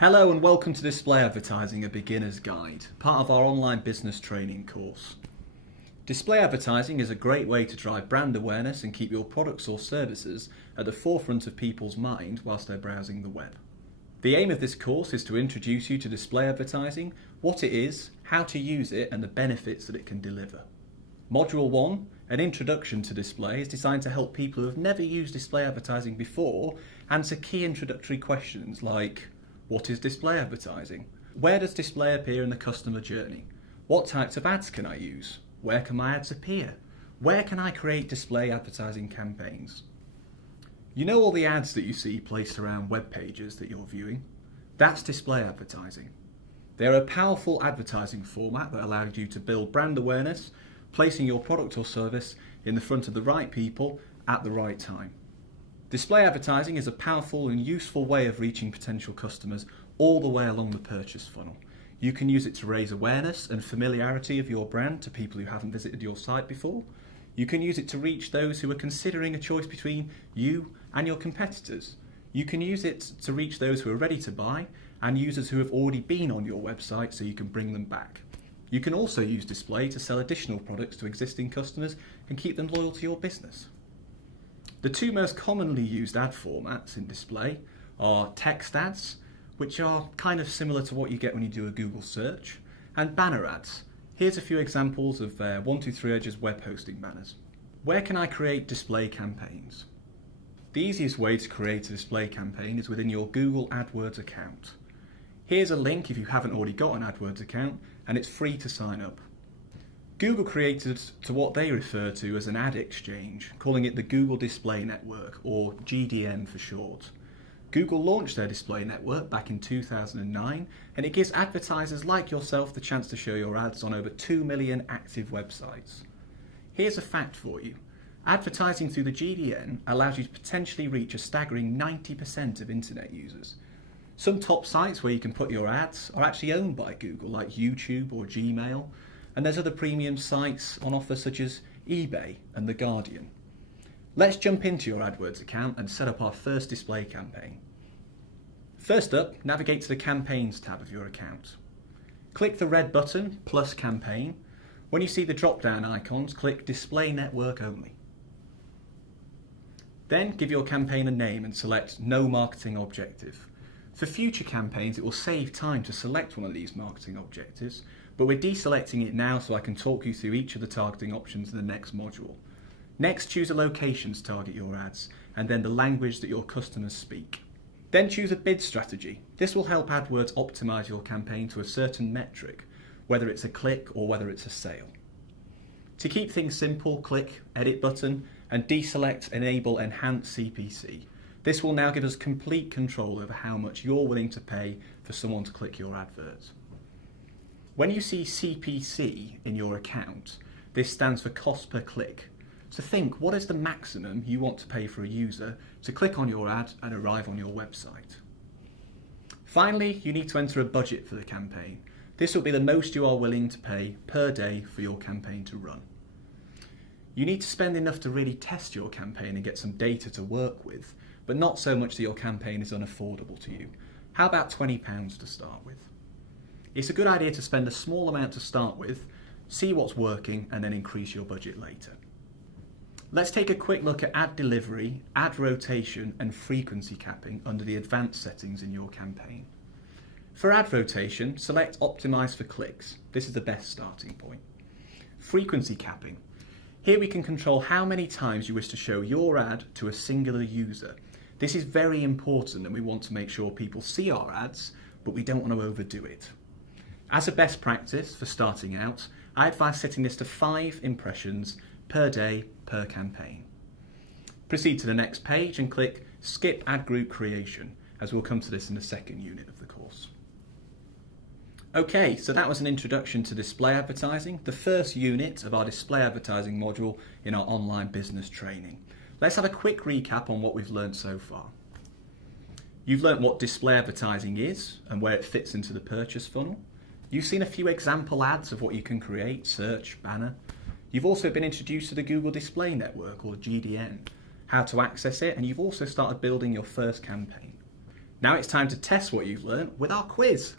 Hello and welcome to Display Advertising, a beginner's guide, part of our online business training course. Display advertising is a great way to drive brand awareness and keep your products or services at the forefront of people's mind whilst they're browsing the web. The aim of this course is to introduce you to display advertising, what it is, how to use it and the benefits that it can deliver. Module 1, an introduction to display, is designed to help people who have never used display advertising before answer key introductory questions like: what is display advertising? Where does display appear in the customer journey? What types of ads can I use? Where can my ads appear? Where can I create display advertising campaigns? You know all the ads that you see placed around web pages that you're viewing? That's display advertising. They're a powerful advertising format that allows you to build brand awareness, placing your product or service in the front of the right people at the right time. Display advertising is a powerful and useful way of reaching potential customers all the way along the purchase funnel. You can use it to raise awareness and familiarity of your brand to people who haven't visited your site before. You can use it to reach those who are considering a choice between you and your competitors. You can use it to reach those who are ready to buy and users who have already been on your website so you can bring them back. You can also use display to sell additional products to existing customers and keep them loyal to your business. The two most commonly used ad formats in display are text ads, which are kind of similar to what you get when you do a Google search, and banner ads. Here's a few examples of 123edge's web hosting banners. Where can I create display campaigns? The easiest way to create a display campaign is within your Google AdWords account. Here's a link if you haven't already got an AdWords account, and it's free to sign up. Google created to what they refer to as an ad exchange, calling it the Google Display Network, or GDN for short. Google launched their display network back in 2009, and it gives advertisers like yourself the chance to show your ads on over 2 million active websites. Here's a fact for you. Advertising through the GDN allows you to potentially reach a staggering 90% of internet users. Some top sites where you can put your ads are actually owned by Google, like YouTube or Gmail, and there's other premium sites on offer such as eBay and The Guardian. Let's jump into your AdWords account and set up our first display campaign. First up, navigate to the Campaigns tab of your account. Click the red button, Plus Campaign. When you see the drop-down icons, click Display Network Only. Then give your campaign a name and select No Marketing Objective. For future campaigns, it will save time to select one of these marketing objectives, but we're deselecting it now so I can talk you through each of the targeting options in the next module. Next, choose a location to target your ads, and then the language that your customers speak. Then choose a bid strategy. This will help AdWords optimize your campaign to a certain metric, whether it's a click or whether it's a sale. To keep things simple, click Edit button and deselect Enable Enhanced CPC. This will now give us complete control over how much you're willing to pay for someone to click your advert. When you see CPC in your account, this stands for cost per click. So think, what is the maximum you want to pay for a user to click on your ad and arrive on your website? Finally, you need to enter a budget for the campaign. This will be the most you are willing to pay per day for your campaign to run. You need to spend enough to really test your campaign and get some data to work with, but not so much that your campaign is unaffordable to you. How about £20 to start with? It's a good idea to spend a small amount to start with, see what's working, and then increase your budget later. Let's take a quick look at ad delivery, ad rotation, and frequency capping under the advanced settings in your campaign. For ad rotation, select Optimize for clicks. This is the best starting point. Frequency capping. Here we can control how many times you wish to show your ad to a singular user. This is very important, and we want to make sure people see our ads, but we don't want to overdo it. As a best practice for starting out, I advise setting this to 5 impressions per day per campaign. Proceed to the next page and click Skip Ad Group Creation, as we'll come to this in the second unit of the course. Okay, so that was an introduction to display advertising, the first unit of our display advertising module in our online business training. Let's have a quick recap on what we've learned so far. You've learnt what display advertising is and where it fits into the purchase funnel. You've seen a few example ads of what you can create, search, banner. You've also been introduced to the Google Display Network, or GDN, how to access it, and you've also started building your first campaign. Now it's time to test what you've learnt with our quiz.